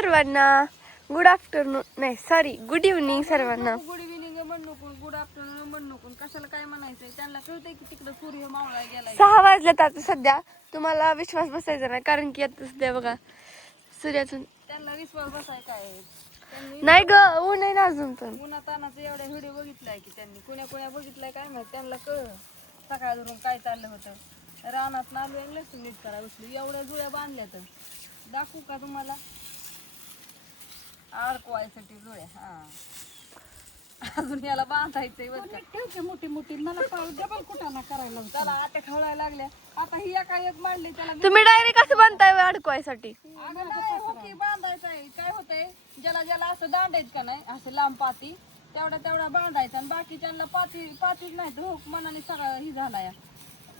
सर्वांना good afternoon नाही sorry good evening सर्वांना. गुड इव्हनिंग म्हण नको, गुड आफ्टरनून म्हण नको, कशाला काय म्हणायचंय? त्यांना कळतंय की तिकडे सूर्य मावळा गेलाय. 6 वाजल्यात आता सध्या. तुम्हाला विश्वास बसायचा नाही कारण की आता सध्या बघा सूर्यातून त्यांना विश्वास बसाय काय? त्यांनी नाही ग ऊन आहे ना अजून पण. उन्हातानाचा एवढा व्हिडिओ बघितलाय की त्यांनी कुण्या बघितलाय काय माहिती. त्यांना कळ सकाळ धरून काय चाललं होतं. रानात नालू लसूण नीट करा बसली, एवढ्या जुळ्या बांधल्या तर दाखवू का तुम्हाला? अडकवायसाठी जुळ्या. हा अजून याला बांधायचंय बरं का. ठेवते मोठी मोठी मला डबल कुठाना करायला. त्याला आट्या खवळायला लागल्या. आता ही एका एक मांडली त्याला. तुम्ही डायरेक्ट कसं बांधताय अडकवायसाठी? अगं नाही हो की बांधायचंय. काय होतंय ज्याला ज्याला असं दांडायचं का नाही असं लांब पाती तेवढा बांधायचं आणि बाकीच्यांना पातीच नाही तर हो मनाने सगळा ही झाला या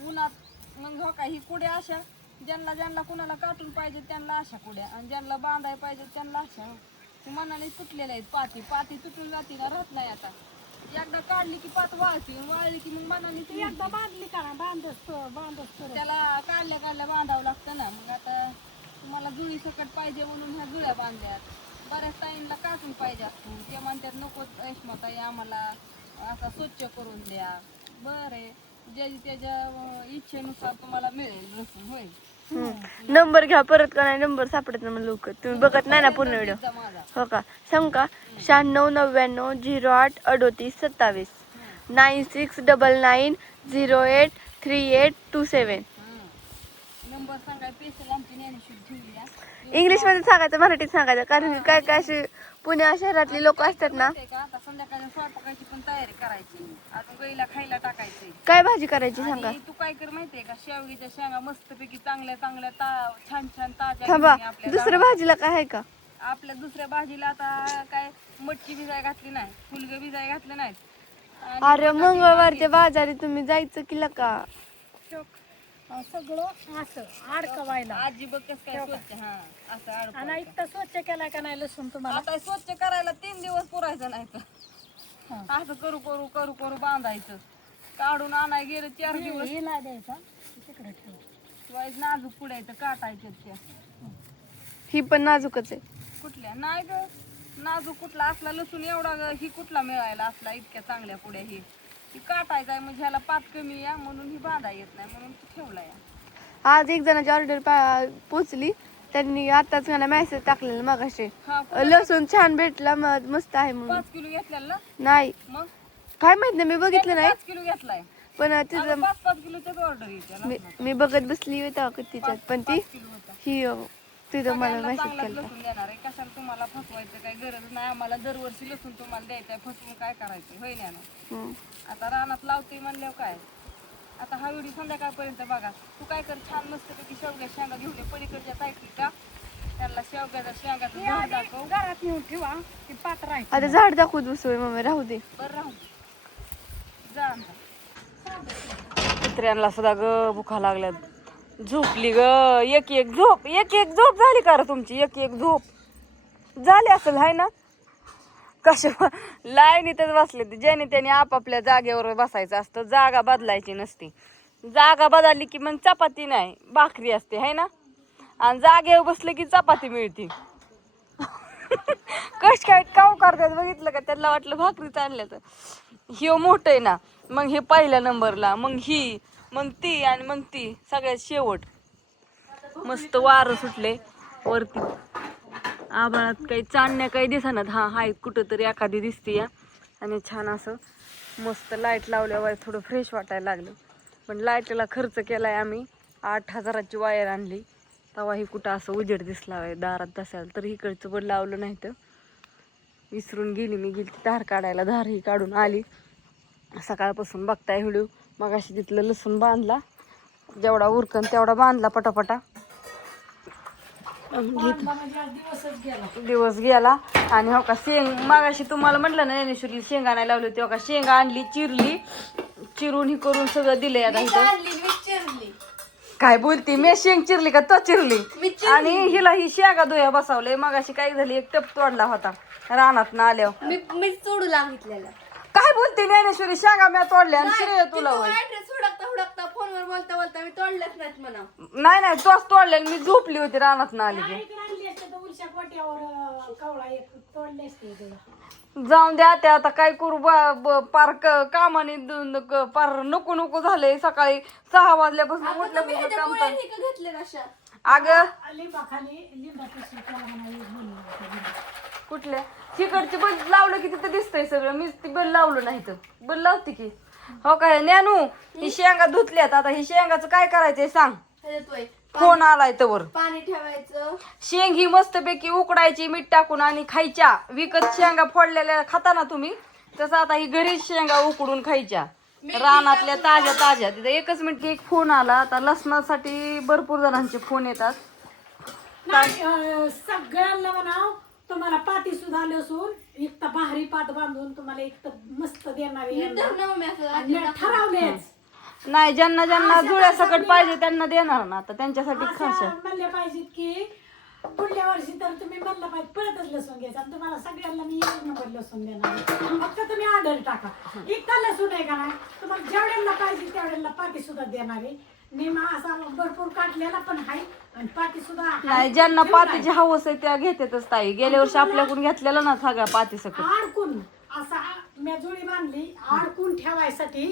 उन्हात. मग हो का ही कुड्या अशा ज्यांना कुणाला काटून पाहिजे त्यांना अशा कुड्या आणि ज्यांना बांधाय पाहिजे त्यांना अशा मनाने तुटलेल्या आहेत. पाती तुटून जाती ना राहत नाही. आता एकदा काढली की पात वाळली की मग मनाने ती एकदा बांधली करा बांधच त्याला काढल्या बांधावं लागतं ना. मग आता तुम्हाला जुळी सकट पाहिजे म्हणून ह्या जुळ्या बांधल्यात. बऱ्याच ताईंना काटून पाहिजे असतो ते म्हणतात नको ऐशमाताई आम्हाला असा स्वच्छ करून द्या. बरं त्याच्या इच्छेनुसार तुम्हाला मिळेल लसूण. होईल नंबर घ्या परत का नाही नंबर सापडत ना लवकर. तुम्ही बघत नाही ना पूर्ण व्हिडिओ माझा. हो का? सांग का? 9699083827 9699083827. नंबर सांगाय पेशल आमची ज्ञानेश्वर ठेवली. इंग्लिश मध्ये सांगायचं मराठीत सांगायचं कारण की काय काय असे पुण्या शहरातली लोक असतात ना. आता संध्याकाळी स्वयंपाकाची पण तयारी करायची. अजून गाईला खायला टाकायचंय. काय भाजी करायची सांगा. आणि तू काय कर माहितीये का? शेवगीच्या शेंगा मस्तपैकी चांगल्या छान ताज्या थांबा घेऊन ये आपल्या दुसऱ्या दारात. भाजीला काय आहे का? आपल्या दुसऱ्या भाजीला आता काय मटकी भिजाय घातली नाही, फुलगे भिजाय घातले नाहीत. आणि अरे मंगळवारच्या बाजारी तुम्ही जायचं की का? सगळं असं अडकवायला आजी बघ कसं काय स्वच्छ. हा असं आणि अडकवायचं. इतकं स्वच्छ केलाय का नाही लसूण तुम्हाला? आता स्वच्छ करायला 3 दिवस पुरायचं नाही तर असं करू बांधायचं. काढून आणाय गेलं 4 दिवस. हे नाही द्यायचा तिकडे ठेव. वाईट नाजूक पुढायचं काटायचं त्या. ही पण नाजूकच आहे. कुठल्या नाही ग नाजूक कुठला असला लसूण एवढा ही कुठला मिळायला असला इतक्या चांगल्या पुढ्या ही काटायचा आहे. म्हणजे ह्याला पात कमी या म्हणून ही बांधा येत नाही म्हणून ठेवला या. आज एक जणाची ऑर्डर पोचली. त्यांनी आताच मला मेसेज टाकलेला मगाशी हा लसूण छान भेटला मस्त आहे म्हणून. 5 किलो घेतलेला ना. नाही मग काय माहित नाही मी बघितलं नाही 5 किलो घेतलाय. पण तिथं 5 किलोच्याच ऑर्डर येते. मी बघत बसली होता तिच्यात पण ती 5 किलो होता. ही तिथं मला सगळ्यांना मेसेज चांगलाच केला. लसूण देणार आहे. कशाला तुम्हाला फसवायचं काही गरज नाही. आम्हाला दरवर्षी लसूण तुम्हाला द्यायचंय. फसवून काय करायचं होय ना. आता रानात लावतोय म्हणल्यावर काय. आता हा व्हिडिओ संध्याकाळपर्यंत बघा. तू काय कर छान मस्तपैकी शेवग्या शेंगा घेऊन ये पलीकडच्या साईडची का त्यांना शेवग्याचा शेंगाचं झाड दाखव. घरात नेऊन ठेवा ती पात राहायची. आता झाड दाखवत बसू मम्मी राहू दे. बरं राहू जा आता. कुत्र्यांना सुद्धा ग भुका लागल्यात. झोपली ग एक झोप झाली का रे तुमची? एक झोप झाली असेल हाय ना. कशा लाईनीतच बसले ते ज्याने त्याने आपापल्या जागेवर बसायचं असतं. जागा बदलायची नसती. जागा बदलली की मग चपाती नाही भाकरी असते हाय ना. आणि जागेवर बसले की चपाती मिळते. कश काय काव करतात बघितलं का? त्यांना वाटलं भाकरी चालल्या तर हे मोठं आहे ना. मग हे पहिल्या नंबरला मग ही मग ती आणि मग ती सगळ्यात शेवट. मस्त वारं सुटले वरती आभाळात काही चांदण्या काही दिसणार. हा हाय कुठं तरी एखादी दिसते या. आणि छान असं मस्त लाईट लावल्यावर थोडं फ्रेश वाटायला लागलं. पण लाईटला खर्च केलाय आम्ही 8,000ची वायर आणली. तेव्हाही कुठं असं उजेड दिसला आहे दारात बसायला. तर इकडचं पण लावलं नाही तर विसरून गेली ती धार काढायला. धार ही काढून आली. सकाळपासून बघताय व्हिडिओ. मग अशी तिथलं लसूण बांधला जेवढा उरकन तेवढा बांधला पटापटा. दिवस गेला. आणि हो का मागाशी तुम्हाला म्हटलं ना ज्ञानेश्वरी शेंगा नाही लावली होती. हो का शेंगा आणली चिरून ही करून सगळं दिलंय. आता इथं काय बोलती मी शेंग चिरली का तो चिरली. आणि हिला ही शेंगा धुया बसवलंय. मगाशी काय झाली एक टप तोडला होता रानात ना आल्यावर. मी तोडू लागलेला काय बोलते ज्ञानेश्वरी? शेंगा म्या तोडल्या आणि श्रेय तुला होय. ऍड्रेस हुडकता हुडकता फोनवर बोलता बोलता मी तोडलेच नाहीत म्हणा. नाही तोच तोडल्या आणि मी झोपली होती रानात ना आली की. इकडे आणली असते तर उलशा गोट्यावर कवळा एक तोडले असते तुला. जाऊन द्या ते आता काय करू पार कामाने पार नको नको झाले. सकाळी 6 वाजल्यापासून उठलं तुम्ही ह्याच्या काम गोळ्या हे का घेतल्या अशा? अगं लिंबाखाली लिंबापाशी त्याला म्हणा कुठल्या तिकडची बल लावलं की तिथं दिसतंय सगळं. मीच ती बल लावलं नाही तर बल लावते की. हो काय ज्ञानू, ही शेंगा धुतल्यात. आता ही शेंगाचं काय करायचंय सांग. ह्याच्यात वय फोन आलाय तवर. पाणी ठेवायचं. शेंग ही मस्तपैकी उकडायची मीठ टाकून आणि खायच्या. विकत शेंगा फोडलेल्या खाता ना तुम्ही, तसं आता ही घरीच शेंगा उकडून खायच्या रानातल्या ताज्या ताज्या. तिथे 1 मिनिट एक फोन आला. आता लसणासाठी भरपूर जणांचे फोन येतात. सगळ्यांना म्हणाव तुम्हाला पाती सुद्धा लसून एक तर भारी पात बांधून तुम्हाला एक तर मस्त देणारी ठरवलेच. नाही, ज्यांना ज्यांना जुळ्या सकट पाहिजे त्यांना देणार ना. आता त्यांच्यासाठी खास म्हणले पाहिजेत की पुढल्या वर्षी तर तुम्ही म्हणलं पाहिजे परतच लसूण घ्यायचा. आणि तुम्हाला सगळ्यांना मी 1 नंबर लसूण देणार. फक्त तुम्ही ऑर्डर टाका. इतका लसूण आहे का नाही, तुम्हाला जेवढ्यांना पाहिजे तेवढ्यांना पाती सुद्धा देणार आहे. नेमा असा भरपूर काढलेला पण आहे आणि पाती सुद्धा नाही. ज्यांना पातीची हवस आहे त्या घेतातच ताई. गेल्या वर्षी आपल्याकडून घेतलेलं ना सगळ्या पाती सकट. अडकून असा मी जुळी बांधली अडकून ठेवायसाठी.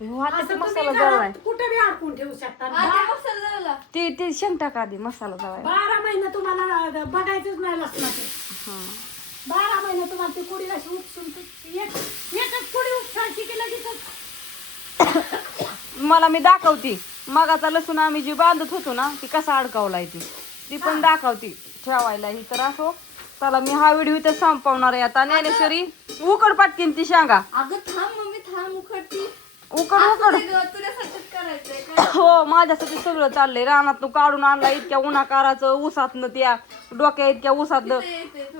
आता असं मसाला तुम्ही जळवाय घरात कुठे बी अडकून ठेवू शकता. मसाला झाला. ती शेंग टाका आधी मसाला जळवाय. 12 महिने तुम्हाला बघायचंच नाही लसणाचं. 12 महिने तुम्हाला ती कुडीला अशी उपसून एकच कुडी उपसायची की लगेच मला मी दाखवती मगाचा लसूण आम्ही जी बांधत होतो ना ती कसा अडकावलाय ती पण दाखवती ठेवायला. ही तर असो. चला मी हा व्हिडिओ इथं संपवणार आहे आता. ज्ञानेश्वरी उकड पाटकीन ती शेंगा. अगं थांब मम्मी थांब. उखडती. उकड उकड. तुझ्यासाठीच करायचंय काय? हो, माझ्यासाठी सगळं चाललंय. रानात काढून आणला इतक्या उन्हाकाराचं. उसातनं त्या डोक्या इतक्या उसातलं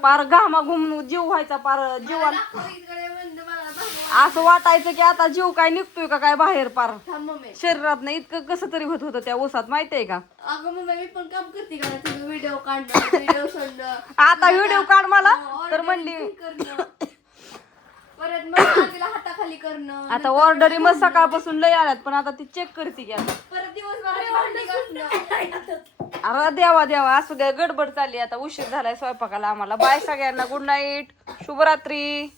पार घामा घुम जीव व्हायचा. पार जीवाला इकडे म्हणजे मला भागवा. असं वाटायचं की आता जीव काय निघतोय का काय बाहेर. पार थांब मम्मी. शरीरात नाही इतकं कसं तरी होत होतं त्या उसात माहितीये का. अगं मम्मी मी पण काम करते का? तुझं व्हिडिओ काढणं व्हिडिओ सोडणं. आता व्हिडिओ काढ मला तर म्हणली. करणं. परत मग तिला हाताखाली करणं. आता ऑर्डरी मग सकाळपासून लय आल्यात पण आता ती चेक करते की आता. परत दिवसभराची भांडी घासणं. अरे देवा देवा असू द्या. गडबड चालली आता. उशीर झालाय स्वयंपाकाला आम्हाला. बाय सगळ्यांना. Good night. शुभरात्री.